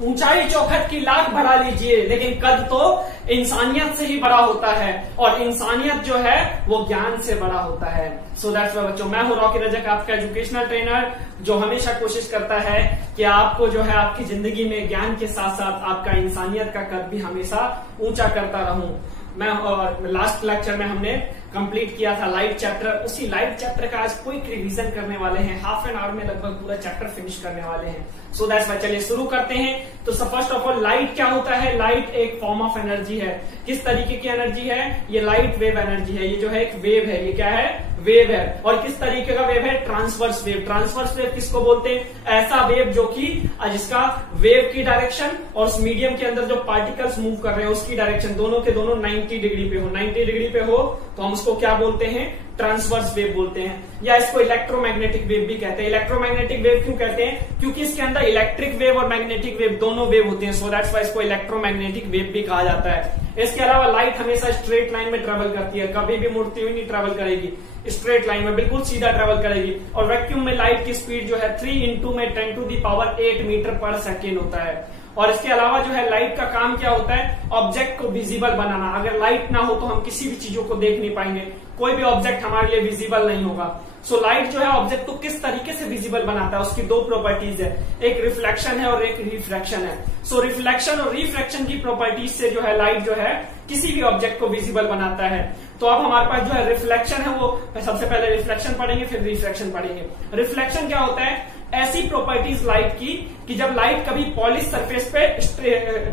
ऊंचाई चौखट की लाख बढ़ा लीजिए, लेकिन कद तो इंसानियत से ही बड़ा होता है, और इंसानियत जो है वो ज्ञान से बड़ा होता है। सो दैट्स वाई बच्चों, मैं हूं रॉकी रजक, आपका एजुकेशनल ट्रेनर, जो हमेशा कोशिश करता है कि आपको जो है आपकी जिंदगी में ज्ञान के साथ साथ आपका इंसानियत का कद भी हमेशा ऊंचा करता रहूं। मैं लास्ट लेक्चर में हमने कंप्लीट किया था लाइट चैप्टर, उसी लाइट चैप्टर का आज क्विक रिवीजन करने वाले हैं, हाफ एन आवर में लगभग पूरा चैप्टर फिनिश करने वाले हैं। सो दैट्स वाई चलिए शुरू करते हैं। तो फर्स्ट ऑफ ऑल लाइट क्या होता है? लाइट एक फॉर्म ऑफ एनर्जी है। किस तरीके की एनर्जी है? ये लाइट वेव एनर्जी है। ये जो है एक वेव है, ये क्या है? वेव है। और किस तरीके का वेव है? Transverse wave. ट्रांसवर्स वेव किसको बोलते हैं? ऐसा वेव जो कि जिसका वेव की डायरेक्शन और उस मीडियम के अंदर जो पार्टिकल्स मूव कर रहे हैं उसकी डायरेक्शन दोनों के दोनों 90 डिग्री पे हो। 90 डिग्री पे हो तो हम उसको क्या बोलते हैं? ट्रांसवर्स वेव बोलते हैं, या इसको इलेक्ट्रोमैग्नेटिक वेव भी कहते हैं। इलेक्ट्रोमैग्नेटिक वेव क्यों कहते हैं? क्योंकि इसके अंदर इलेक्ट्रिक वेव और मैग्नेटिक वेव दोनों वेव होते हैं। सो दैट्स वाई इसको इलेक्ट्रोमैग्नेटिक वेव भी कहा जाता है। इसके अलावा लाइट हमेशा स्ट्रेट लाइन में ट्रेवल करती है, कभी भी मुड़ती हुई नहीं ट्रेवल करेगी, स्ट्रेट लाइन में बिल्कुल सीधा ट्रेवल करेगी। और वैक्यूम में लाइट की स्पीड जो है 3 × में 10⁸ मीटर पर सेकेंड होता है। और इसके अलावा जो है लाइट का काम क्या होता है? ऑब्जेक्ट को विजिबल बनाना। अगर लाइट ना हो तो हम किसी भी चीजों को देख नहीं पाएंगे, कोई भी ऑब्जेक्ट हमारे लिए विजिबल नहीं होगा। सो लाइट जो है ऑब्जेक्ट को किस तरीके से विजिबल बनाता है, उसकी दो प्रॉपर्टीज है, एक रिफ्लेक्शन है और एक रिफ्रैक्शन है। सो रिफ्लेक्शन और रिफ्रैक्शन की प्रॉपर्टीज से जो है लाइट जो है किसी भी ऑब्जेक्ट को विजिबल बनाता है। तो अब हमारे पास जो है रिफ्लेक्शन है, वो सबसे पहले रिफ्लेक्शन पढ़ेंगे फिर रिफ्रैक्शन पढ़ेंगे। रिफ्लेक्शन क्या होता है? ऐसी प्रॉपर्टीज लाइट की कि जब लाइट कभी पॉलिश सरफेस पे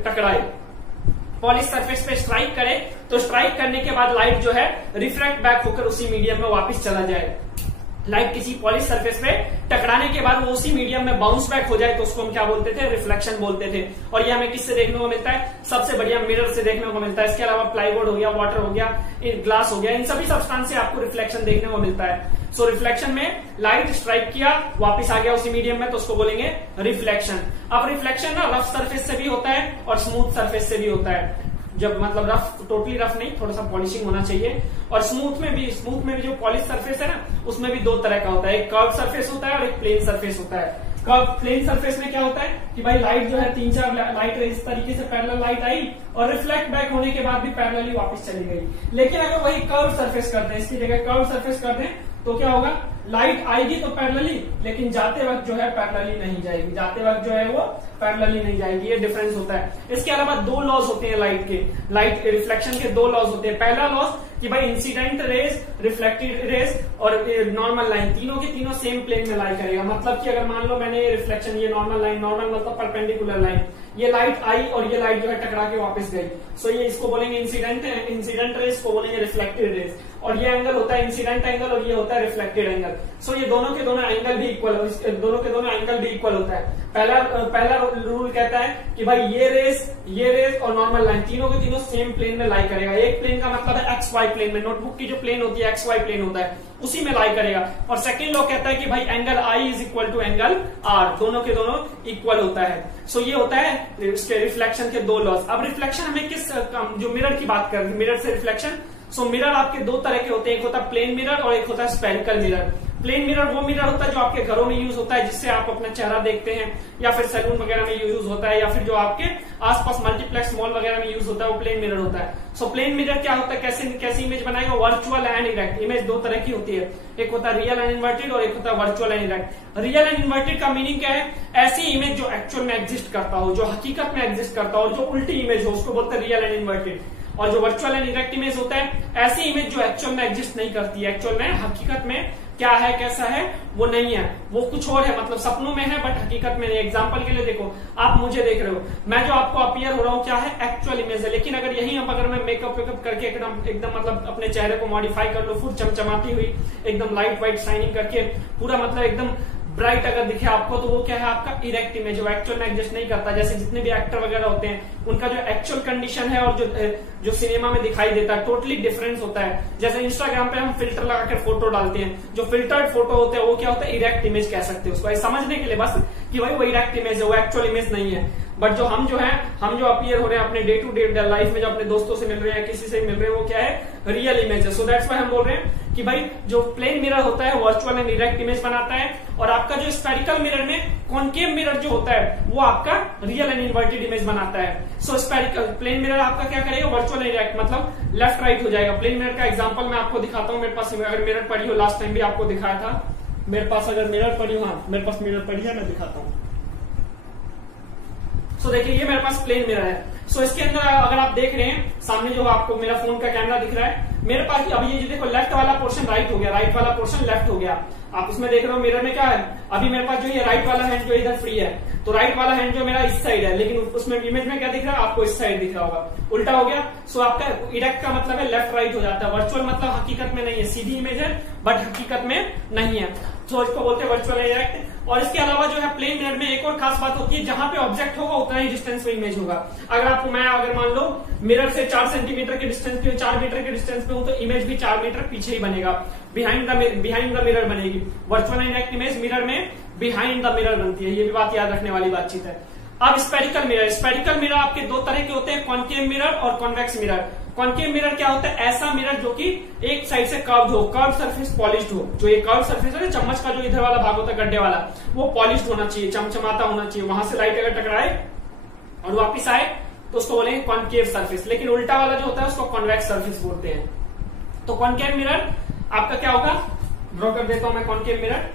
टकराए, पॉलिश सरफेस पे स्ट्राइक करे, तो स्ट्राइक करने के बाद लाइट जो है रिफ्रैक्ट बैक होकर उसी मीडियम में वापस चला जाए। लाइट किसी पॉलिश सरफेस पे टकराने के बाद वो उसी मीडियम में बाउंस बैक हो जाए तो उसको हम क्या बोलते थे? रिफ्लेक्शन बोलते थे। और ये हमें किससे देखने को मिलता है? सबसे बढ़िया मिरर से देखने को मिलता है। इसके अलावा प्लाईवुड हो गया, वाटर हो गया, ग्लास हो गया, इन सभी सब्सटेंस से आपको रिफ्लेक्शन देखने को मिलता है। सो रिफ्लेक्शन में लाइट स्ट्राइक किया, वापस आ गया उसी मीडियम में, तो उसको बोलेंगे रिफ्लेक्शन। अब रिफ्लेक्शन ना रफ सरफेस से भी होता है और स्मूथ सरफेस से भी होता है। जब मतलब रफ, टोटली रफ नहीं, थोड़ा सा पॉलिशिंग होना चाहिए। और स्मूथ में भी जो पॉलिश सरफेस है ना, उसमें भी दो तरह का होता है, एक कर्व सरफेस होता है और एक प्लेन सरफेस होता है। कर्व प्लेन सरफेस में क्या होता है कि भाई लाइट जो है 3-4 लाइट इस तरीके से पैरेलल लाइट आई और रिफ्लेक्ट बैक होने के बाद भी पैरेलली वापस चली गई। लेकिन अगर वही कर्व सरफेस करते हैं, इसकी जगह कर्व सरफेस करते हैं, तो क्या होगा? लाइट आएगी तो पैरेलली, लेकिन जाते वक्त जो है पैरेलली नहीं जाएगी, जाते वक्त जो है वो पैरेलली नहीं जाएगी। ये डिफरेंस होता है। इसके अलावा दो लॉज होते हैं लाइट के, लाइट रिफ्लेक्शन के दो लॉज होते हैं। पहला लॉज कि भाई इंसिडेंट रेज, रिफ्लेक्टेड रेज और नॉर्मल लाइन, तीनों के तीनों सेम प्लेन में लाई करेगा। मतलब कि अगर मान लो मैंने ये रिफ्लेक्शन, ये नॉर्मल लाइन, नॉर्मल मतलब परपेंडिकुलर लाइन, ये लाइट आई और ये लाइट जो है टकरा के वापस गई। सो ये इसको बोलेंगे इंसिडेंट रेज, को बोलेंगे रिफ्लेक्टेड रेज। और ये एंगल होता है इंसिडेंट एंगल और ये होता है रिफ्लेक्टेड एंगल। सो ये दोनों के दोनों एंगल भी इक्वल, दोनों के दोनों एंगल भी इक्वल होता है। पहला रूल कहता है कि भाई ये रेस और नॉर्मल लाइन तीनों के तीनों सेम प्लेन में लाई करेगा। एक प्लेन का मतलब है एक्स वाई प्लेन में, नोटबुक की जो प्लेन होती है एक्स वाई प्लेन होता है, उसी में लाई करेगा। और सेकंड लॉ कहता है कि भाई angle i is equal to angle r, दोनों के दोनों इक्वल होता है। सो ये होता है इसके रिफ्लेक्शन के दो लॉज। अब रिफ्लेक्शन हमें किस, जो मिरर की बात कर रहे हैं, मिरर से रिफ्लेक्शन। सो मिरर आपके दो तरह के होते हैं, एक होता है प्लेन मिरर और एक होता है स्फेरिकल मिरर। प्लेन मिरर वो मिरर होता है जो आपके घरों में यूज होता है, जिससे आप अपना चेहरा देखते हैं, या फिर सैलून वगैरह में यूज होता है, या फिर जो आपके आसपास मल्टीप्लेक्स मॉल वगैरह में यूज होता है, वो प्लेन मिरर होता है। सो प्लेन मिरर क्या होता है? कैसी इमेज बनाएगा? Virtual and erect. इमेज दो तरह की होती है, एक होता है रियल एंड इन्वर्टेड और एक होता है virtual and erect. Real and inverted का मीनिंग क्या है? ऐसी इमेज जो एक्चुअल में एग्जिस्ट करता हो, जो हकीकत में एग्जिस्ट करता हो, जो उल्टी इमेज हो, उसको बोलते हैं रियल एंड इन्वर्टेड। और जो वर्चुअल एंड इरेक्ट इमेज होता है, ऐसी इमेज जो एक्चुअल में एग्जिस्ट नहीं करती है, एक्चुअल में हकीकत में क्या है, कैसा है वो नहीं है, वो कुछ और है, मतलब सपनों में है बट हकीकत में नहीं। एग्जांपल के लिए देखो, आप मुझे देख रहे हो, मैं जो आपको अपीयर हो रहा हूँ क्या है? एक्चुअल इमेज है। लेकिन अगर यही अगर मैं मेकअप वेकअप करके एकदम मतलब अपने चेहरे को मॉडिफाई कर लो, फुल चमचमाती हुई, एकदम लाइट वाइट शाइनिंग करके, पूरा मतलब एकदम ब्राइट अगर दिखे आपको, तो वो क्या है? आपका इरेक्ट इमेज, वो एक्चुअल में एग्जिस्ट नहीं करता। जैसे जितने भी एक्टर वगैरह होते हैं, उनका जो एक्चुअल कंडीशन है और जो सिनेमा में दिखाई देता है, टोटली डिफरेंस होता है। जैसे इंस्टाग्राम पे हम फिल्टर लगाकर फोटो डालते हैं, जो फिल्टर्ड फोटो होते हैं वो क्या होता है? इरेक्ट इमेज कह सकते हैं उसको, समझने के लिए बस कि भाई वो इरेक्ट इमेज है, वो एक्चुअल इमेज नहीं है। बट जो हम जो अपीयर हो रहे हैं अपने डे टू डे लाइफ में, जो अपने दोस्तों से मिल रहे हैं, किसी से मिल रहे हैं, वो क्या है, रियल इमेज है। सो दैट्स व्हाई हम बोल रहे हैं कि भाई जो प्लेन मिरर होता है वर्चुअल एंड इरेक्ट इमेज बनाता है, और आपका जो स्फेरिकल मिरर में कॉन्केव मिरर जो होता है वो आपका रियल एंड इन्वर्टेड इमेज बनाता है। सो स्फेरिकल प्लेन मिरर आपका क्या करेगा, वर्चुअल एंड इरेक्ट मतलब लेफ्ट राइट हो जाएगा। प्लेन मिरर का एग्जांपल मैं आपको दिखाता हूँ। मेरे पास अगर मिरर पड़ी हो, लास्ट टाइम भी आपको दिखाया था, मेरे पास अगर मिरर पड़ी हो, हाँ मेरे पास मिरर पड़ी है, मैं दिखाता हूँ। सो देखिए ये मेरे पास प्लेन मिरर है। सो इसके अंदर अगर आप देख रहे हैं सामने जो आपको मेरा फोन का कैमरा दिख रहा है, मेरे पास अभी ये देखो लेफ्ट वाला पोर्शन राइट हो गया, राइट वाला पोर्शन लेफ्ट हो गया। आप उसमें देख रहे हो मिरर में क्या है, अभी मेरे पास जो ये राइट वाला हैंड जो इधर फ्री है, तो राइट वाला हैंड जो मेरा इस साइड है, लेकिन उसमें इमेज में क्या दिख रहा है आपको, इस साइड दिख रहा होगा, उल्टा हो गया। सो आपका इरेक्ट का मतलब है लेफ्ट राइट हो जाता है। वर्चुअल मतलब हकीकत में नहीं है, सीधी इमेज है बट हकीकत में नहीं है, तो इसको बोलते हैं वर्चुअल इरेक्ट। और इसके अलावा जो है प्लेन मिरर में एक और खास बात होती है, जहां पे ऑब्जेक्ट होगा उतना ही डिस्टेंस पे इमेज होगा। अगर मान लो मिरर से 4 सेंटीमीटर के डिस्टेंस पे, 4 मीटर के डिस्टेंस पे हूं, तो इमेज भी 4 मीटर पीछे ही बनेगा, बिहाइंड द मिरर बनेगी। वर्चुअल इरेक्ट इमेज मिरर में बिहाइंड द मिरर बनती है, ये भी बात याद रखने वाली बातचीत है। अब स्पेरिकल मिरर आपके दो तरह के होते हैं, कॉन्केव मिरर और कॉन्वेक्स मिरर। कॉन्केव मिरर क्या होता है, ऐसा मिरर जो कि एक साइड से कर्व्ड हो, कर्व सरफेस पॉलिश्ड हो। जो ये कर्व सरफेस है ना, चम्मच का जो इधर वाला भाग होता है गड्ढे वाला, वो पॉलिश्ड होना चाहिए, चमचमाता होना चाहिए। वहां से लाइट अगर टकराए और वापिस आए तो उसको बोलेंगे कॉन्केव सरफेस। लेकिन उल्टा वाला जो होता है उसको कॉन्वेक्स सरफेस बोलते हैं। तो कॉन्केव मिरर आपका क्या होगा, ड्रॉ कर देता हूं मैं कॉन्केव मिरर।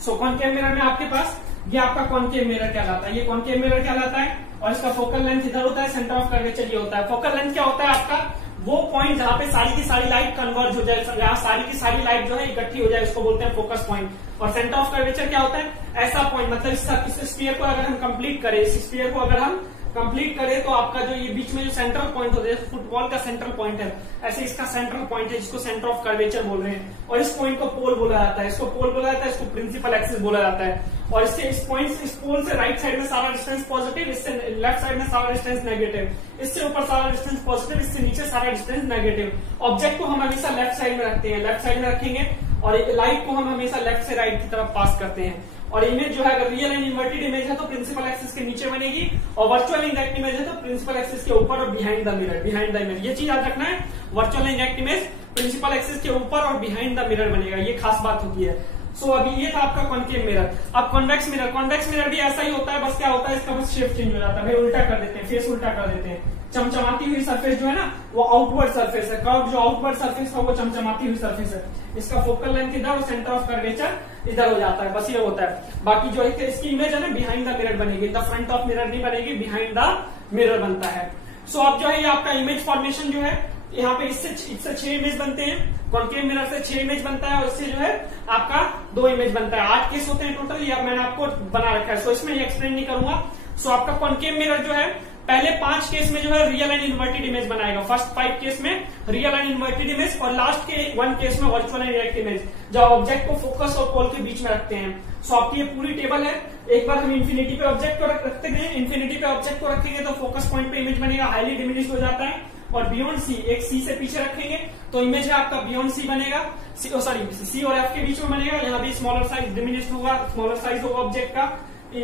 सो कॉन्केव मिरर में आपके पास ये आपका कॉन्केव मिरर कहलाता है, ये कॉन्केव मिरर कहलाता है। और इसका फोकल लेंथ इधर होता है, सेंटर ऑफ कर्वेचर ये होता है। फोकल लेंथ क्या होता है आपका, वो पॉइंट जहां पे सारी की सारी लाइट कन्वर्ज हो जाए, जहां सारी की सारी लाइट जो है इकट्ठी हो जाए, उसको बोलते हैं फोकस पॉइंट। और सेंटर ऑफ कर्वेचर क्या होता है, ऐसा पॉइंट मतलब इस स्फीयर को अगर हम कंप्लीट करें, इस स्फीयर को अगर हम कंप्लीट करें तो आपका जो ये बीच में जो सेंट्रल पॉइंट होता है, फुटबॉल का सेंट्रल पॉइंट है, ऐसे इसका सेंट्रल पॉइंट है जिसको सेंटर ऑफ कर्वेचर बोल रहे हैं। और इस पॉइंट को पोल बोला जाता है, इसको पोल बोला जाता है, इसको प्रिंसिपल एक्सिस बोला जाता है। और इससे इस पॉइंट से, इस पोल से राइट साइड में सारा डिस्टेंस पॉजिटिव, इससे लेफ्ट साइड में सारा डिस्टेंस नेगेटिव, इससे ऊपर सारा डिस्टेंस पॉजिटिव, इससे नीचे सारा डिस्टेंस नेगेटिव। ऑब्जेक्ट को हम हमेशा लेफ्ट साइड में रखते हैं, लेफ्ट साइड में रखेंगे, और लाइट को हम हमेशा लेफ्ट से राइट की तरफ पास करते हैं। और इमेज जो है अगर रियल एंड इन्वर्टेड इमेज है तो प्रिंसिपल एक्सिस के नीचे बनेगी, और वर्चुअल इनडायरेक्ट इमेज है तो प्रिंसिपल एक्सिस के ऊपर और behind the mirror, behind the image. ये चीज याद रखना है, virtual indirect image principal axis के ऊपर और बिहाइंड द मिरर बनेगा, ये खास बात होती है। सो अभी ये था आपका कॉन्केव मिरर। अब कॉन्वेक्स मिरर, कॉन्वेक्स मिरर भी ऐसा ही होता है, बस क्या होता है इसका बस शेप चेंज हो जाता है, भाई उल्टा कर देते हैं, फेस उल्टा कर देते हैं। चमचमाती हुई सरफेस जो है ना वो आउटवर्ड सरफेस है, कर्व जो आउटवर्ड सरफेस है वो चमचमाती हुई सरफेस है। इसका फोकल लेंथ इधर और सेंटर ऑफ कर्वेचर इधर हो जाता है, बस ये होता है। बाकी जो इसकी इमेज है ना बिहाइंड द मिरर बनेगी, द फ्रंट ऑफ मिरर नहीं बनेगी, बिहाइंड द मिरर बनता है। सो अब जो है ये आपका इमेज फॉर्मेशन जो है, यहाँ पे इससे 6 इमेज बनते हैं, कॉन्केव मिरर से 6 इमेज बनता है, और इससे जो है आपका 2 इमेज बनता है। 8 केस होते हैं टोटल, ये मैंने आपको बना रखा है, सो इसमें ये एक्सप्लेन नहीं करूंगा। सो आपका कॉन्केव मिरर जो है पहले 5 केस में जो है रियल एंड इन्वर्टेड इमेज बनाएगा, फर्स्ट 5 केस में रियल एंड इन्वर्टेड इमेज, और लास्ट के 1 केस में वर्चुअल एंड डायरेक्ट इमेज, जब ऑब्जेक्ट को फोकस और पोल के बीच में रखते हैं। सो आपकी ये पूरी टेबल है। एक बार हम इन्फिनिटी पे ऑब्जेक्ट को रखते हैं, इन्फिनिटी पे ऑब्जेक्ट को रखेंगे तो फोकस पॉइंट पे इमेज बनेगा, हाईली डिमिनिश्ड हो जाता है। और बियॉन्ड सी, एक सी से पीछे रखेंगे तो इमेज है आपका बियॉन्ड सी बनेगा, सी और एफ के बीच में बनेगा, यहाँ भी स्मॉलर साइज डिमिनिश्ड होगा, स्मॉलर साइज होगा ऑब्जेक्ट का,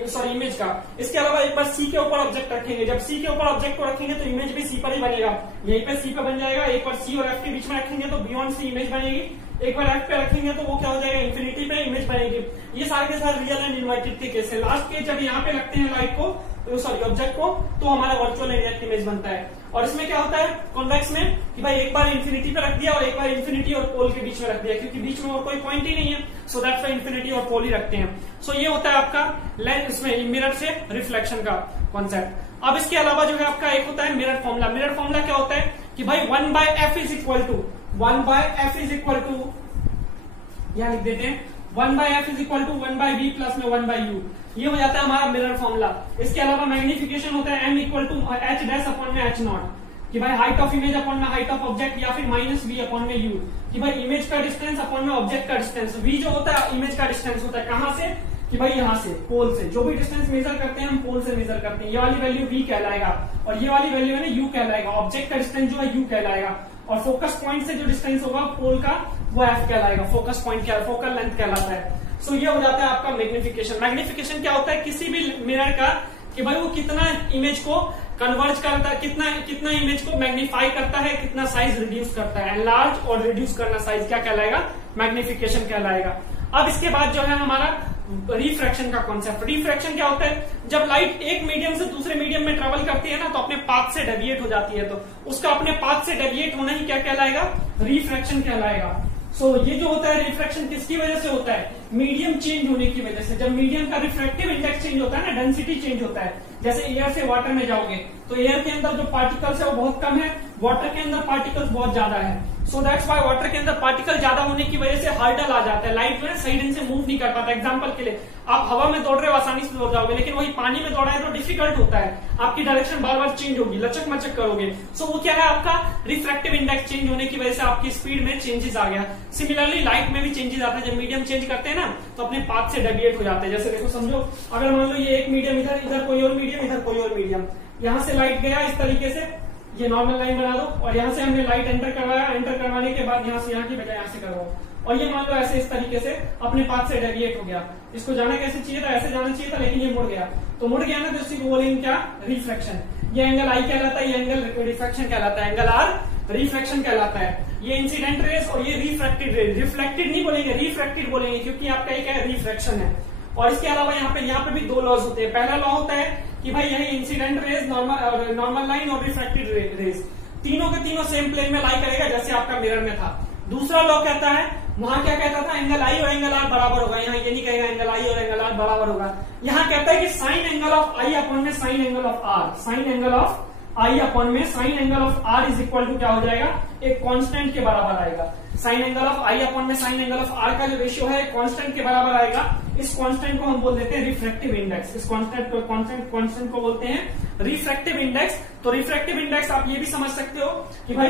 सॉरी इमेज का। इसके अलावा एक बार सी के ऊपर ऑब्जेक्ट रखेंगे, जब सी के ऊपर ऑब्जेक्ट को रखेंगे तो इमेज भी सी पर ही बनेगा, यहीं पे सी पे बन जाएगा। एक बार सी और एफ के बीच में रखेंगे तो बियॉन्ड सी इमेज बनेगी, एक बार एफ पे रखेंगे तो वो क्या हो जाएगा, इन्फिनिटी पे इमेज बनेगी। ये सारे के सारे रियल एंड इन्वर्टेड के केस है। लास्ट के जब यहाँ पे लगते हैं लाइट को, सॉरी ऑब्जेक्ट को, तो हमारा वर्चुअल एंड डायरेक्ट इमेज बनता है। और इसमें क्या होता है कॉन्वेक्स में कि भाई एक बार इन्फिनिटी पे रख दिया और एक बार इन्फिनिटी और पोल के बीच में रख दिया, क्योंकि बीच में और कोई पॉइंट ही नहीं है, सो दैट्स व्हाई इन्फिनिटी और पोल ही रखते हैं। सो ये होता है आपका लेंस, इसमें मिरर से रिफ्लेक्शन का कॉन्सेप्ट। अब इसके अलावा जो है आपका एक होता है मिरर फॉर्मूला। मिरर फॉर्मूला क्या होता है कि भाई 1/f is equal to, 1/f is equal to, यहां लिख देते हैं 1/f is equal to 1/v plus में 1/u, ये हो जाता है हमारा मिरर फॉर्मूला। इसके अलावा मैग्निफिकेशन होता है m equal to h dash upon में h नॉट, कि भाई हाइट ऑफ इमेज अपॉन में हाइट ऑफ ऑब्जेक्ट, या फिर -v अपॉन में u, कि भाई इमेज का डिस्टेंस अपॉन में ऑब्जेक्ट का डिस्टेंस। v जो होता है इमेज का डिस्टेंस होता है, कहां से, कि भाई यहाँ से पोल से, जो भी डिस्टेंस मेजर करते हैं हम पोल से मेजर करते हैं, ये वाली वैल्यू v कहलाएगा, और ये वाली वैल्यू है ना u कहलाएगा। ऑब्जेक्ट का डिस्टेंस जो है u कहलाएगा, और फोकस पॉइंट से जो डिस्टेंस होगा पोल का वो f कहलाएगा। फोकस पॉइंट क्या, फोकल लेंथ कहलाता है। सो ये हो जाता है आपका मैग्निफिकेशन। मैग्निफिकेशन क्या होता है, किसी भी मिरर का कि भाई वो कितना इमेज को कन्वर्ज करता है, कितना इमेज को मैग्नीफाई करता है, कितना साइज रिड्यूस करता है। एनलार्ज और रिड्यूस करना साइज क्या कहलाएगा, मैग्निफिकेशन कहलाएगा। अब इसके बाद जो है हमारा रिफ्रैक्शन का कॉन्सेप्ट। रिफ्रैक्शन क्या होता है, जब लाइट एक मीडियम से दूसरे मीडियम में ट्रेवल करती है ना, तो अपने पाथ से डेविएट हो जाती है, तो उसका अपने पाथ से डेविएट होना ही क्या कहलाएगा, रिफ्रैक्शन कहलाएगा। सो ये जो होता है रिफ्रैक्शन किसकी वजह से होता है, मीडियम चेंज होने की वजह से। जब मीडियम का रिफ्रैक्टिव इंडेक्स चेंज होता है ना, डेंसिटी चेंज होता है। जैसे एयर से वाटर में जाओगे तो एयर के अंदर जो पार्टिकल्स है वो बहुत कम है, वाटर के अंदर पार्टिकल्स बहुत ज्यादा है। सो दैट्स व्हाई वाटर के अंदर पार्टिकल ज्यादा होने की वजह से हर्डल आ जाता है, लाइट जो है सही ढंग से मूव नहीं कर पाता। एग्जांपल के लिए आप हवा में दौड़ रहे हो आसानी से दौड़ जाओगे, लेकिन वही पानी में दौड़ा है तो डिफिकल्ट होता है, आपकी डायरेक्शन बार बार चेंज होगी, लचक मचक करोगे। सो वो क्या है, आपका रिफ्रैक्टिव इंडेक्स चेंज होने की वजह से आपकी स्पीड में चेंजेस आ गया। सिमिलरली लाइट में भी चेंजेस आता है, जब मीडियम चेंज करते हैं ना तो अपने पाथ से डेविएट हो जाते हैं। जैसे देखो समझो, अगर मान लो ये एक मीडियम इधर कोई और मीडियम, इधर कोई और मीडियम, यहाँ से लाइट गया इस तरीके से, ये नॉर्मल लाइन बना दो, और यहाँ से हमने लाइट एंटर करवाया, एंटर करवाने के बाद यहाँ से यहाँ की बजाय यहाँ से करवाओ, और ये मान लो ऐसे इस तरीके से अपने पाथ से डेविएट हो गया। इसको जाना कैसे चाहिए था, ऐसे जाना चाहिए था, लेकिन ये मुड़ गया, तो मुड़ गया ना, तो इसी को बोलेंगे क्या, रिफ्लेक्शन। ये एंगल आई कहलाता है, ये एंगल रिफ्लेक्शन कहलाता है, एंगल आर रिफ्लेक्शन कहलाता है। ये इंसिडेंट रेज और ये रिफ्रैक्टेड रेज, रिफ्लेक्टेड नहीं बोलेंगे, रिफ्रैक्टेड बोलेंगे, क्योंकि आपका एक है रिफ्लेक्शन है। और इसके अलावा यहाँ पे भी दो लॉज होते हैं। पहला लॉ होता है कि भाई यही इंसिडेंट रेज, नॉर्मल लाइन और रिफ्रैक्टेड रेज तीनों के तीनों सेम प्लेन में लाई करेगा, जैसे आपका मिरर में था। दूसरा लॉ कहता है, वहां क्या कहता था, एंगल आई और एंगल आर बराबर होगा। यहाँ ये नहीं कहेगा एंगल आई और एंगल आर बराबर होगा, यहाँ कहता है कि sine angle of i upon में sine angle of r, sine angle of i upon में sine angle of r is equal to क्या हो जाएगा, एक कांस्टेंट के बराबर आएगा। Sine angle of i upon में साइन एंगल ऑफ आर का जो रेशियो है कांस्टेंट के बराबर आएगा। इस कांस्टेंट को हम बोल देते हैं रिफ्रैक्टिव इंडेक्स। इस कांस्टेंट को बोलते हैं रिफ्रैक्टिव इंडेक्स। तो रिफ्रैक्टिव इंडेक्स आप ये भी समझ सकते हो कि भाई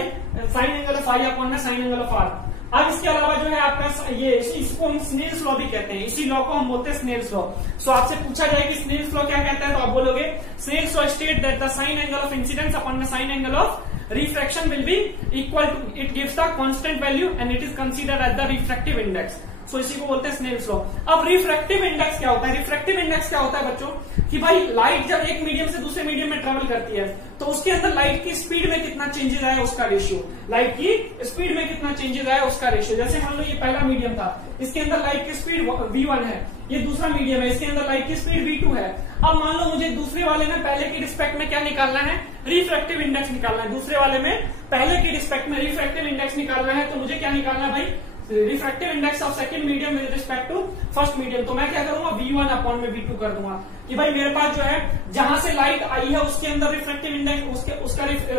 sign angle of i upon में साइन एंगल ऑफ आर। अब इसके अलावा जो है आपका ये इसको हम स्नेल्स लॉ भी कहते हैं, इसी लॉ को हम बोलते हैं स्नेल्स लॉ। सो आपसे पूछा जाए कि स्नेल्स लॉ क्या कहता है, तो आप बोलोगे Snell's law state that the sine angle of incidence upon the sine angle of refraction will be equal to, it gives the constant value and it is considered as the refractive index. सो इसी को बोलते हैं Snell's law. अब refractive index क्या होता है, refractive index क्या होता है बच्चों, कि भाई लाइट जब एक मीडियम से दूसरे मीडियम में ट्रेवल करती है तो उसके अंदर लाइट की स्पीड में कितना चेंजेस आया उसका रेशियो, लाइट की स्पीड में कितना चेंजेस आया उसका रेशियो। जैसे मान लो ये पहला मीडियम था, इसके अंदर लाइट की स्पीड v1 है, ये दूसरा मीडियम है, इसके अंदर लाइट की स्पीड v2 है। अब मान लो मुझे दूसरे वाले में पहले की रिस्पेक्ट में क्या निकालना है, रिफ्रैक्टिव इंडेक्स निकालना है। दूसरे वाले में पहले की रिस्पेक्ट में रिफ्रैक्टिव इंडेक्स निकालना है, तो मुझे क्या निकालना है भाई, refractive index of second medium with respect to first medium. तो मैं क्या करूंगा, v1 अपॉन में v2 कर दूंगा कि भाई मेरे पास जो है जहां से लाइट आई है उसके अंदर रिफ्रैक्टिव इंडेक्स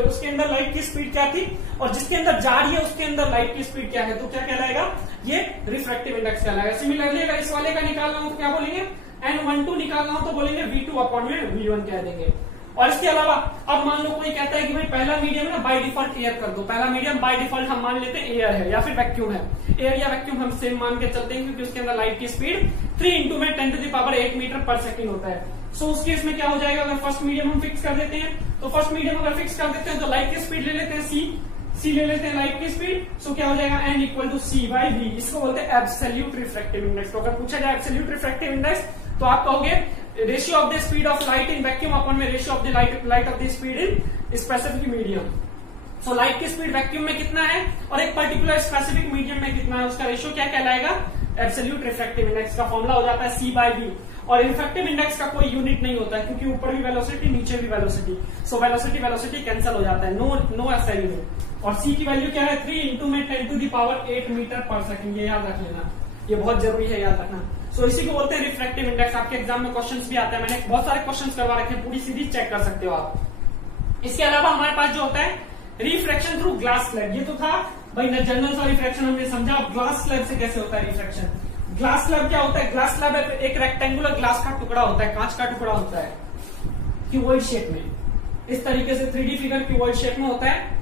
उसके अंदर लाइट की स्पीड क्या थी, और जिसके अंदर जा रही है उसके अंदर लाइट की स्पीड क्या है, तो क्या कहलाएगा, ये रिफ्रैक्टिव इंडेक्स कहलाएगा। सिमिलरली अगर इस वाले का निकालना हो तो क्या बोलेंगे, n12 निकालना हो तो बोलेंगे v2 अपॉन में v1 कह देंगे। और इसके अलावा अब मान लो कोई कहता है कि भाई पहला मीडियम है ना बाय डिफॉल्ट एयर कर दो, पहला मीडियम बाय डिफॉल्ट हम मान लेते हैं एयर है या फिर वैक्यूम है। एयर या वैक्यूम हम सेम मान के चलते हैं क्योंकि उसके अंदर लाइट की स्पीड 3 इंटू में 10⁸ मीटर पर सेकंड होता है। सो उस केस में क्या हो जाएगा, अगर फर्स्ट मीडियम हम फिक्स कर देते हैं, तो फर्स्ट मीडियम अगर फिक्स कर देते हैं तो लाइट की स्पीड ले लेते हैं सी ले लेते हैं लाइट की स्पीड। सो क्या हो जाएगा, n equal to c by v. इसको बोलते हैं एब्सोल्यूट रिफ्रैक्टिव इंडेक्स। तो अगर पूछा जाए एब्सोल्यूट रिफ्रैक्टिव इंडेक्स तो आप कहोगे ratio of the speed of light in vacuum upon में ratio of the light of the speed in specific medium. So light की स्पीड वैक्यूम में कितना है और एक पर्टिकुलर स्पेसिफिक मीडियम में कितना है, उसका रेशियो क्या कहलाएगा, एब्सोल्यूट रिफ्रैक्टिव इंडेक्स का फॉर्मूला हो जाता है सी बाई वी। और रिफ्रैक्टिव इंडेक्स का कोई यूनिट नहीं होता है क्योंकि ऊपर भी वेलोसिटी नीचे भी वेलोसिटी, सो वेलोसिटी कैंसिल हो जाता है, नो ऐसा यूनिट। और सी की वैल्यू क्या है, 3 इंटू में 10⁸ मीटर पर सेकंड, ये याद रख लेना, ये बहुत जरूरी है याद रखना। सो इसी को बोलते हैं रिफ्रैक्टिव इंडेक्स। आपके एग्जाम में क्वेश्चंस भी आते हैं, मैंने बहुत सारे क्वेश्चंस करवा रखे हैं, पूरी सीरीज चेक कर सकते हो आप। इसके अलावा हमारे पास जो होता है रिफ्रैक्शन थ्रू ग्लास स्लैब, ये तो था भाई जनरल सा रिफ्रैक्शन हमने समझा। अब ग्लास स्लैब से कैसे होता है रिफ्रैक्शन। ग्लास स्लैब क्या होता है, ग्लास स्लैब एक रेक्टेंगुलर ग्लास का टुकड़ा होता है, कांच का टुकड़ा होता है क्यूबॉइड शेप में, इस तरीके से 3D फिगर क्यूबॉइड शेप में होता है।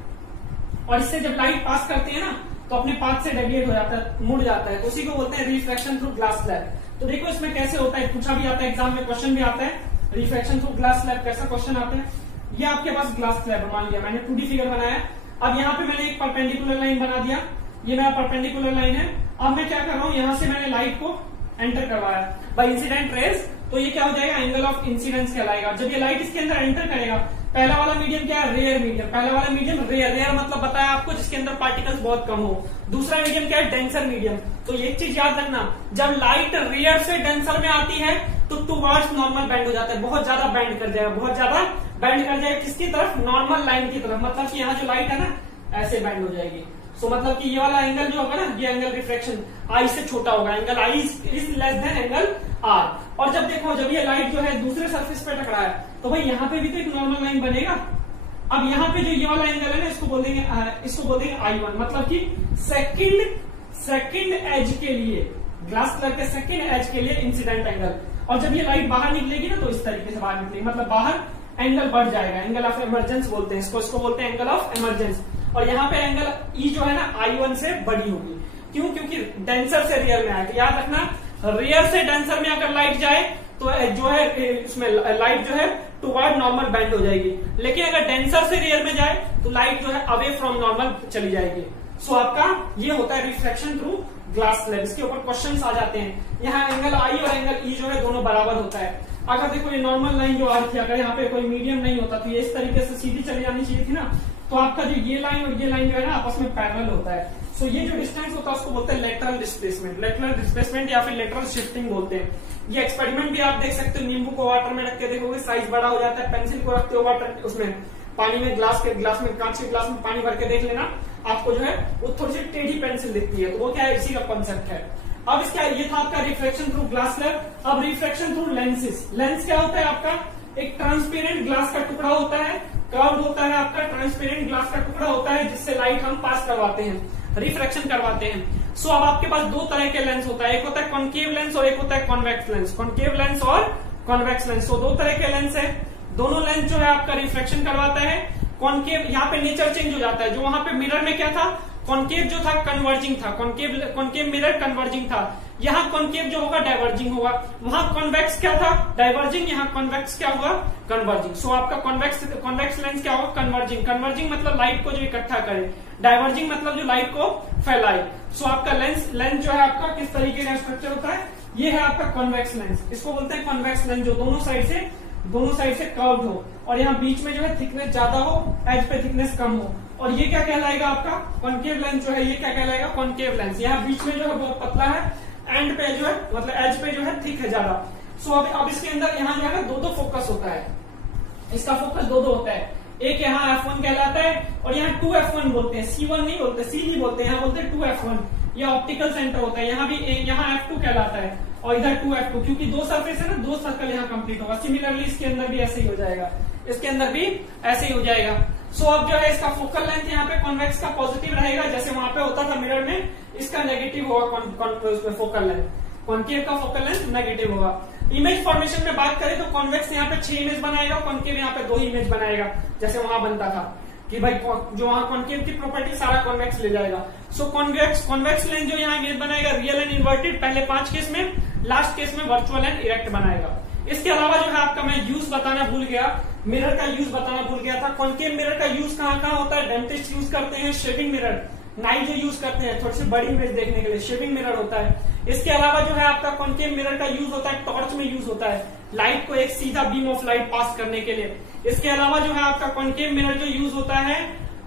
और इससे जब लाइट पास करती है ना तो अपने पाथ से डेविएट हो जाता है, मुड़ जाता है, तो उसी को बोलते हैं रिफ्रैक्शन थ्रू ग्लास स्लैब। तो देखो इसमें कैसे होता है, पूछा भी आता है एग्जाम में, क्वेश्चन भी आता है, रिफ्रैक्शन थ्रू ग्लास स्लैब कैसा क्वेश्चन आता है। ये आपके पास ग्लास स्लैब मान लिया मैंने, 2D फिगर बनाया। अब यहाँ पे मैंने एक परपेंडिकुलर लाइन बना दिया, ये मेरा परपेंडिकुलर लाइन है। अब मैं क्या कर रहा हूँ, यहाँ से मैंने लाइट को एंटर करवाया बाय इंसिडेंट रेज, तो ये क्या हो जाएगा, एंगल ऑफ इंसिडेंस कहलाएगा। जब ये लाइट इसके अंदर एंटर करेगा, पहला वाला मीडियम क्या है, रेयर मीडियम, पहला वाला मीडियम रेयर, रेयर मतलब बताया आपको जिसके अंदर पार्टिकल्स बहुत कम हो। दूसरा मीडियम क्या है, डेंसर मीडियम। तो एक चीज याद रखना, जब लाइट रेयर से डेंसर में आती है तो टुवर्ड्स नॉर्मल बैंड हो जाता है, बहुत ज्यादा बैंड कर जाएगा, बहुत ज्यादा बैंड कर जाएगा किसकी तरफ, नॉर्मल लाइन की तरफ, मतलब कि यहाँ जो लाइट है ना ऐसे बैंड हो जाएगी। सो मतलब कि ये वाला एंगल जो होगा ना, ये एंगल रिफ्रैक्शन आई से छोटा होगा, angle i is less than angle r. और जब देखो, जब ये लाइट जो है दूसरे सरफेस पे टकरा है तो भाई यहाँ पे भी तो एक नॉर्मल लाइन बनेगा। अब यहाँ पे जो ये वाला एंगल है ना, इसको बोल देंगे I1, मतलब कि सेकंड एज के लिए, ग्लास कलर के सेकंड एज के लिए इंसिडेंट एंगल। और जब ये लाइट बाहर निकलेगी ना तो इस तरीके से बाहर निकलेगी, मतलब बाहर एंगल बढ़ जाएगा, एंगल ऑफ इमरजेंस बोलते हैं इसको बोलते हैं एंगल ऑफ इमरजेंस। और यहाँ पे एंगल ई जो है ना I1 से बड़ी होगी, क्यों, क्योंकि डेंसर से रियर में आएगा। याद रखना, रियर से डेंसर में अगर लाइट जाए तो जो है इसमें लाइट जो है टुवर्ड नॉर्मल बैंड हो जाएगी, लेकिन अगर डेंसर से रियर में जाए तो लाइट जो है अवे फ्रॉम नॉर्मल चली जाएगी। सो आपका ये होता है रिफ्लेक्शन थ्रू ग्लास स्लैब। इसके ऊपर क्वेश्चंस आ जाते हैं। यहाँ एंगल आई और एंगल ई जो है दोनों बराबर होता है। अगर देखो ये नॉर्मल लाइन जो आ रही थी, अगर यहाँ पे कोई मीडियम नहीं होता तो ये इस तरीके से सीधी चली जानी चाहिए थी ना, तो आपका जो ये लाइन और ये लाइन जो है ना आपस में पैरेलल होता है। सो ये जो डिस्टेंस होता है उसको बोलते हैं लेटरल डिस्प्लेसमेंट या फिर लेटरल शिफ्टिंग बोलते हैं। ये एक्सपेरिमेंट भी आप देख सकते हो, नींबू को वाटर में रख के देखोगे साइज बड़ा हो जाता है, पेंसिल को रखते हो वाटर उसमें पानी में, कांच के ग्लास में पानी भर के देख लेना, आपको जो है वो थोड़ी सी टेढ़ी पेंसिल दिखती है, तो वो क्या है, इसी का कॉन्सेप्ट है। अब इसका ये था आपका रिफ्लेक्शन थ्रू ग्लास स्लैब। अब रिफ्लेक्शन थ्रू लेंसेज। लेंस क्या होता है आपका, एक ट्रांसपेरेंट ग्लास का टुकड़ा होता है, कर्व होता है आपका, ट्रांसपेरेंट ग्लास का टुकड़ा होता है जिससे लाइट हम पास करवाते हैं, रिफ्रैक्शन करवाते हैं। सो अब आपके पास दो तरह के लेंस होता है, एक होता है कॉन्केव लेंस और एक होता है कॉन्वेक्स लेंस। कॉन्केव लेंस और कॉन्वेक्स लेंस, सो दो तरह के लेंस है। दोनों लेंस जो है आपका रिफ्लेक्शन करवाता है। कॉन्केव, यहाँ पे नेचर चेंज हो जाता है, जो वहां पे मिरर में क्या था, कॉन्केव जो था कन्वर्जिंग था, कॉन्केव मिरर कन्वर्जिंग था, यहाँ कॉन्केव जो होगा डाइवर्जिंग होगा। वहां कॉन्वेक्स क्या था, डाइवर्जिंग, यहाँ कॉन्वेक्स क्या होगा, कन्वर्जिंग। सो आपका कॉन्वेक्स लेंस क्या होगा, कन्वर्जिंग मतलब लाइट को जो इकट्ठा करे, डाइवर्जिंग मतलब जो लाइट को फैलाए। सो आपका लेंस जो है आपका किस तरीके का स्ट्रक्चर होता है, ये है आपका कॉन्वेक्स लेंस, इसको बोलते हैं कॉन्वेक्स लेंस, जो दोनों साइड से कर्व्ड हो और यहाँ बीच में जो है थिकनेस ज्यादा हो, एज पे थिकनेस कम हो। और ये क्या कहलाएगा आपका कॉन्केव लेंस जो है, ये क्या कहलाएगा, कॉन्केव लेंस। यहाँ बीच में जो है बहुत पतला है, एंड पे जो है मतलब एज पे जो है थिक है ज्यादा। सो अब इसके अंदर यहाँ जो है ना दो फोकस होता है, इसका फोकस दो होता है, एक यहाँ F1 कहलाता है और यहाँ 2F1 बोलते हैं, C1 नहीं बोलते, C नहीं बोलते, यहाँ बोलते हैं 2F1। ये ऑप्टिकल सेंटर होता है, यहाँ भी यहाँ F2 कहलाता है और इधर 2F2, क्योंकि दो सरफेस है ना, दो सर्कल यहाँ कंप्लीट होगा। सिमिलरली इसके अंदर भी ऐसे ही हो जाएगा, इसके अंदर भी ऐसे ही हो जाएगा। सो अब जो है इसका फोकल लेंथ यहाँ पे कॉन्वेक्स का पॉजिटिव रहेगा, जैसे वहां पे होता था मिरर में, इसका नेगेटिव होगा फोकल लेंथ, कॉन्केव का फोकल लेंथ नेगेटिव होगा। इमेज फॉर्मेशन में बात करें तो कॉन्वेक्स यहाँ पे 6 इमेज बनाएगा, कॉन्केव यहाँ पे 2 इमेज बनाएगा, जैसे वहां बनता था कि भाई जो वहां कॉन्केव की प्रॉपर्टी सारा कॉन्वेक्स ले जाएगा। सो कॉन्वेक्स लेंस जो यहाँ इमेज बनाएगा, रियल एंड इन्वर्टेड पहले 5 केस में, लास्ट केस में वर्चुअल एंड इरेक्ट बनाएगा। इसके अलावा जो है आपका मैं यूज बताना भूल गया, मिरर का यूज बताना भूल गया था। कॉन्केव मिरर का यूज कहाँ होता है, डेंटिस्ट यूज करते हैं, शेविंग मिरर, नाई जो यूज करते हैं थोड़ी सी बड़ी इमेज देखने के लिए, शेविंग मिरर होता है। इसके अलावा जो है आपका कॉन्केव मिरर का यूज होता है, टॉर्च में यूज होता है, लाइट को एक सीधा बीम ऑफ लाइट पास करने के लिए। इसके अलावा जो है आपका कॉन्केव मिरर जो यूज होता है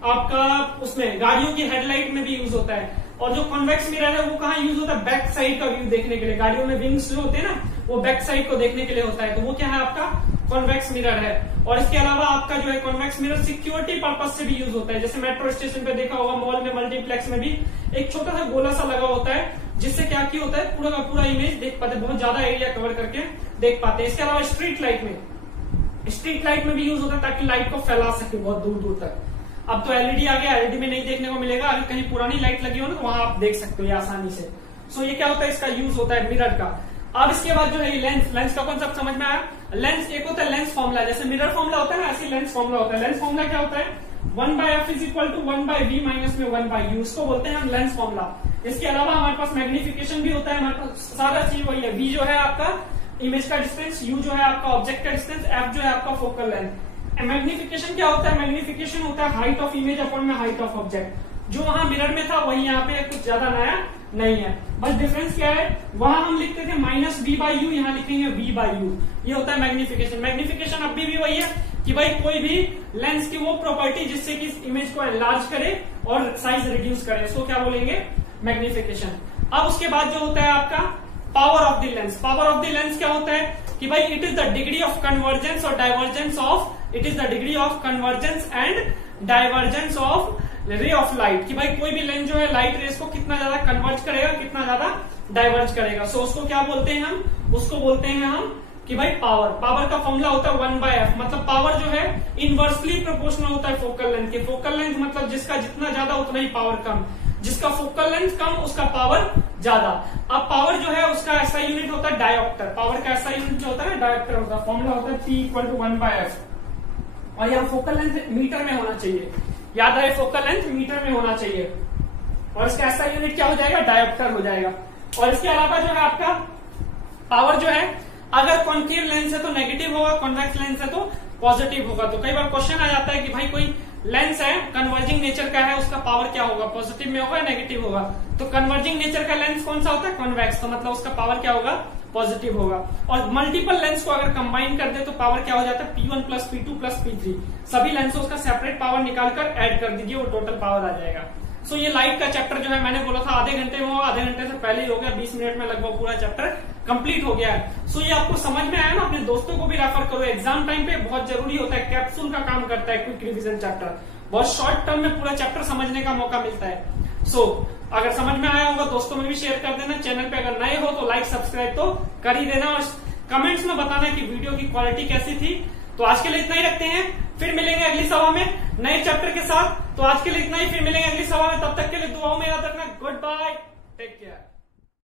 आपका उसमें गाड़ियों की हेडलाइट में भी यूज होता है। और जो कॉन्वेक्स मिरर है वो कहाँ यूज होता है, बैक साइड का व्यू देखने के लिए, गाड़ियों में विंग्स जो होते हैं ना वो बैक साइड को देखने के लिए होता है, तो वो क्या है आपका कॉन्वेक्स मिरर है। और इसके अलावा आपका जो है कॉन्वेक्स मिरर सिक्योरिटी पर्पज से भी यूज होता है, जैसे मेट्रो स्टेशन पे देखा होगा, मॉल में, मल्टीप्लेक्स में भी एक छोटा सा गोला सा लगा होता है, जिससे क्या होता है पूरा का पूरा इमेज देख पाते हैं, बहुत ज्यादा एरिया कवर करके देख पाते हैं। इसके अलावा स्ट्रीट लाइट में भी यूज होता है ताकि लाइट को फैला सके बहुत दूर दूर तक। अब तो एलईडी आ गया, एलईडी में नहीं देखने को मिलेगा, अगर कहीं पुरानी लाइट लगी हो ना तो वहां आप देख सकते हो ये आसानी से। सो ये क्या होता है, इसका यूज होता है मिरर का। अब इसके बाद जो है लेंस का कॉन्सेप्ट समझ में आया। लेंस एक होता है लेंस फॉर्मूला, जैसे मिरर फॉर्मूला होता है ना, ऐसे लेंस फॉर्मूला होता है। लेंस फॉर्मूला क्या होता है, 1/f = 1/v - 1/u, इसको बोलते हैं हम लेंस फॉर्मूला। इसके अलावा हमारे पास मैग्निफिकेशन भी होता है, हमारे पास सारा चीज वही है। v जो है आपका इमेज का डिस्टेंस, u जो है आपका ऑब्जेक्ट का डिस्टेंस, f जो है आपका फोकल लेंथ। मैग्निफिकेशन क्या होता है, मैग्निफिकेशन होता है हाइट ऑफ इमेज अपॉन में हाइट ऑफ ऑब्जेक्ट। जो वहां मिरर में था वही यहाँ पे कुछ ज्यादा नया नहीं है। बस डिफरेंस क्या है, वहां हम लिखते थे -v/u, यहाँ लिखेंगे v/u। ये होता है मैग्निफिकेशन। मैग्निफिकेशन अब भी वही है कि भाई कोई भी लेंस की वो प्रॉपर्टी जिससे कि इस इमेज को एनलार्ज करे और साइज रिड्यूस करे, इसको क्या बोलेंगे, मैग्निफिकेशन। अब उसके बाद जो होता है आपका power of the lens. Power of the lens क्या होता है कि भाई it is the degree of convergence और divergence of, it is the degree of convergence and divergence of ray of light, कि भाई कोई भी लेंस जो है लाइट रेस को कितना ज्यादा कन्वर्ज करेगा, कितना ज्यादा डाइवर्ज करेगा। सो उसको क्या बोलते हैं हम, उसको बोलते हैं हम कि भाई पावर। पावर का फॉर्मूला होता है 1/f, मतलब पावर जो है इनवर्सली प्रोपोर्शनल होता है फोकल लेंथ के। फोकल लेंथ मतलब जिसका जितना ज्यादा उतना ही पावर कम, जिसका फोकल लेंथ कम उसका पावर ज्यादा। अब पावर जो है उसका ऐसा यूनिट होता है डायोप्टर। पावर का ऐसा यूनिट जो होता है डायोप्टर होता है। फॉर्मूला होता है P = 1/f। और यहाँ फोकल लेंथ मीटर में होना चाहिए, याद रहे फोकल लेंथ मीटर में होना चाहिए। और इसका ऐसा यूनिट क्या हो जाएगा, डायोप्टर हो जाएगा। और इसके अलावा जो है आपका पावर जो है, अगर कॉन्केव लेंस है तो नेगेटिव होगा, कॉन्वेक्स लेंस है तो पॉजिटिव होगा। तो कई बार क्वेश्चन आ जाता है कि भाई कोई लेंस है कन्वर्जिंग नेचर का है, उसका पावर क्या होगा, पॉजिटिव में होगा या नेगेटिव होगा। तो कन्वर्जिंग नेचर का लेंस कौन सा होता है, कॉन्वेक्स, तो मतलब उसका पावर क्या होगा, पॉजिटिव होगा। और मल्टीपल लेंस को अगर कंबाइन कर दे तो पावर क्या हो जाता है, P1 + P2 + P3। सभी लेंसों का सेपरेट पावर निकालकर ऐड कर दीजिए, वो टोटल पावर आ जाएगा। सो ये लाइट का चैप्टर जो है मैंने बोला था आधे घंटे में होगा, आधे घंटे से पहले ही हो गया, 20 मिनट में लगभग पूरा चैप्टर कंप्लीट हो गया है। सो ये आपको समझ में आया ना, अपने दोस्तों को भी रेफर करो। एग्जाम टाइम पे बहुत जरूरी होता है, कैप्सूल का काम करता है क्विक रिवीजन चैप्टर। बहुत शॉर्ट टर्म में पूरा चैप्टर समझने का मौका मिलता है। सो अगर समझ में आया होगा दोस्तों में भी शेयर कर देना। चैनल पे अगर नए हो तो लाइक सब्सक्राइब तो कर ही देना, और कमेंट्स में बताना कि वीडियो की क्वालिटी कैसी थी। तो आज के लिए इतना ही रखते हैं, फिर मिलेंगे अगली सभा में नए चैप्टर के साथ। तो आज के लिए इतना ही, फिर मिलेंगे अगली सभा में। तब तक के लिए दुआओं में याद रखना। Goodbye, take care.